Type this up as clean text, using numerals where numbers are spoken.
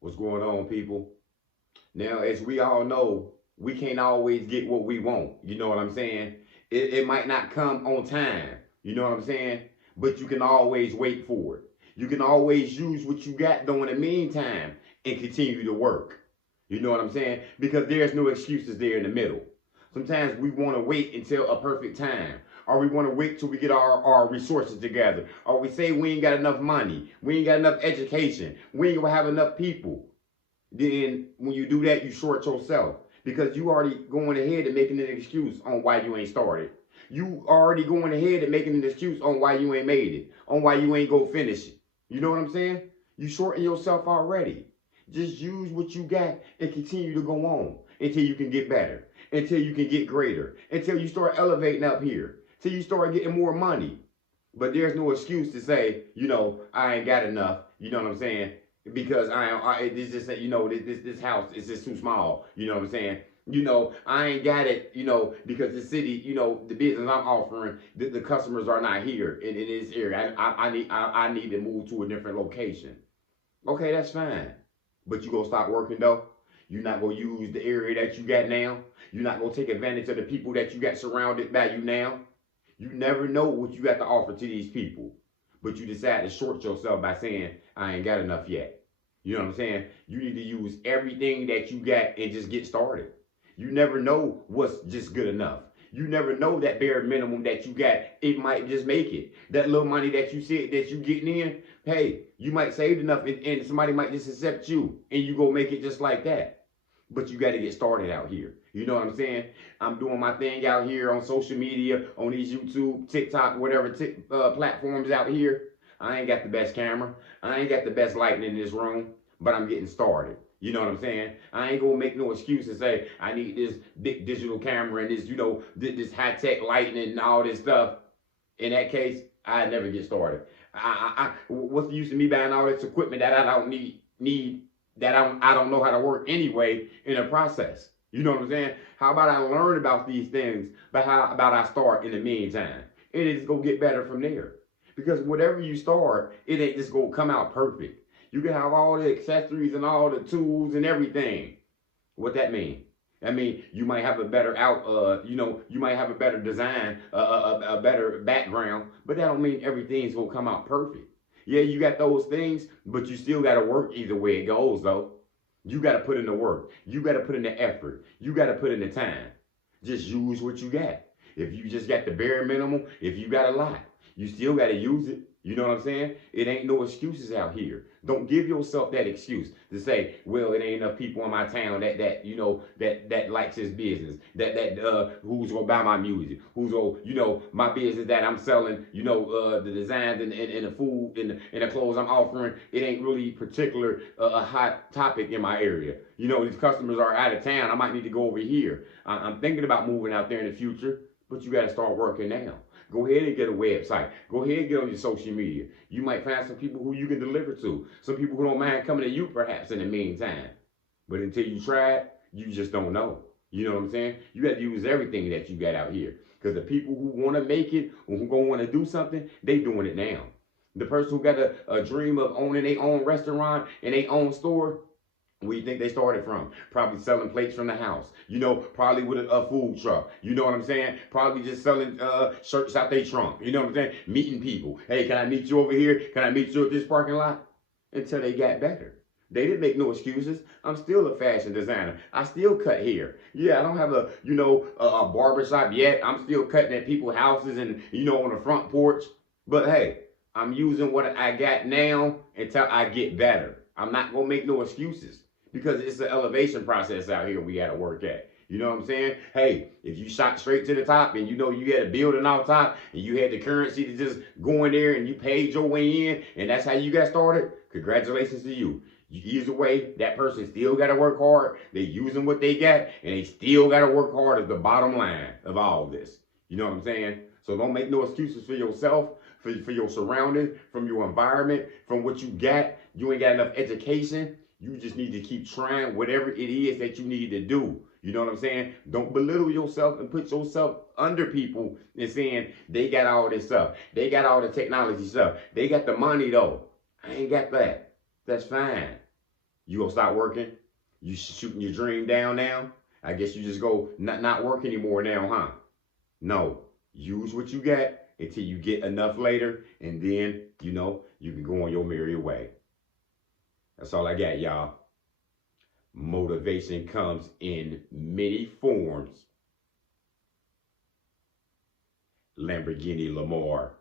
What's going on, people? Now, as we all know, we can't always get what we want. You know what I'm saying? It might not come on time. You know what I'm saying? But you can always wait for it. You can always use what you got during the meantime and continue to work. You know what I'm saying? Because there's no excuses there in the middle. Sometimes we want to wait until a perfect time. Or we want to wait till we get our resources together. Or we say we ain't got enough money. We ain't got enough education. We ain't gonna have enough people. Then when you do that, you short yourself because you already going ahead and making an excuse on why you ain't started. You already going ahead and making an excuse on why you ain't made it, on why you ain't go finish it. You know what I'm saying? You shorten yourself already. Just use what you got and continue to go on until you can get better, until you can get greater, until you start elevating up here, till you start getting more money. But there's no excuse to say, I ain't got enough. You know what I'm saying? Because it's just that this house is just too small. You know what I'm saying? I ain't got it. Because the city, the business I'm offering, the customers are not here in this area. I need to move to a different location. Okay, that's fine. But you gonna stop working though? You're not gonna use the area that you got now. You're not gonna take advantage of the people that you got surrounded by you now. You never know what you got to offer to these people. But you decide to short yourself by saying, I ain't got enough yet. You know what I'm saying? You need to use everything that you got and just get started. You never know what's just good enough. You never know that bare minimum that you got, it might just make it. That little money that you said that you getting in, hey, you might save enough and somebody might just accept you and you go make it just like that. But you got to get started out here. You know what I'm saying? I'm doing my thing out here on social media, on these YouTube, TikTok, whatever platforms out here. I ain't got the best camera. I ain't got the best lighting in this room, but I'm getting started. You know what I'm saying? I ain't gonna make no excuse and say I need this big digital camera and this, this high tech lighting and all this stuff. In that case, I never get started. What's the use of me buying all this equipment that I don't need that I don't know how to work anyway in a process? You know what I'm saying? How about I learn about these things, but how about I start in the meantime? And it's gonna get better from there. Because whatever you start, it ain't just gonna come out perfect. You can have all the accessories and all the tools and everything. What that mean? I mean, you might have a better you might have a better design, a better background, but that don't mean everything's gonna come out perfect. Yeah, you got those things, but you still gotta work either way it goes, though. You gotta put in the work. You gotta put in the effort. You gotta put in the time. Just use what you got. If you just got the bare minimum, if you got a lot, you still gotta use it. You know what I'm saying? It ain't no excuses out here. Don't give yourself that excuse to say, well, it ain't enough people in my town that likes this business, that who's gonna buy my music, who's gonna, my business that I'm selling, the designs and the food and the clothes I'm offering, it ain't really particular a hot topic in my area. These customers are out of town. I might need to go over here. I'm thinking about moving out there in the future, but you got to start working now. Go ahead and get a website. Go ahead and get on your social media. You might find some people who you can deliver to. Some people who don't mind coming to you perhaps in the meantime. But until you try it, you just don't know. You know what I'm saying? You got to use everything that you got out here. Because the people who want to make it or who going to want to do something, they doing it now. The person who got a dream of owning their own restaurant and their own store, where you think they started from? Probably selling plates from the house. Probably with a food truck. You know what I'm saying? Probably just selling shirts out their trunk. You know what I'm saying? Meeting people. Hey, can I meet you over here? Can I meet you at this parking lot? Until they got better. They didn't make no excuses. I'm still a fashion designer. I still cut hair. Yeah, I don't have a barbershop yet. I'm still cutting at people's houses and, on the front porch. But hey, I'm using what I got now until I get better. I'm not going to make no excuses because it's an elevation process out here we got to work at. You know what I'm saying? Hey, if you shot straight to the top and you had a building off top and you had the currency to just go in there and you paid your way in and that's how you got started, congratulations to you. Either way, that person still got to work hard. They using what they got and they still got to work hard as the bottom line of all of this. You know what I'm saying? So don't make no excuses for yourself, for your surroundings, from your environment, from what you got. You ain't got enough education. You just need to keep trying whatever it is that you need to do. You know what I'm saying? Don't belittle yourself and put yourself under people and saying they got all this stuff. They got all the technology stuff. They got the money though. I ain't got that. That's fine. You gonna stop working? You shooting your dream down now? I guess you just go not work anymore now, huh? No. Use what you got until you get enough later, and then, you can go on your merry way. That's all I got, y'all. Motivation comes in many forms. Lamborghini Lamar.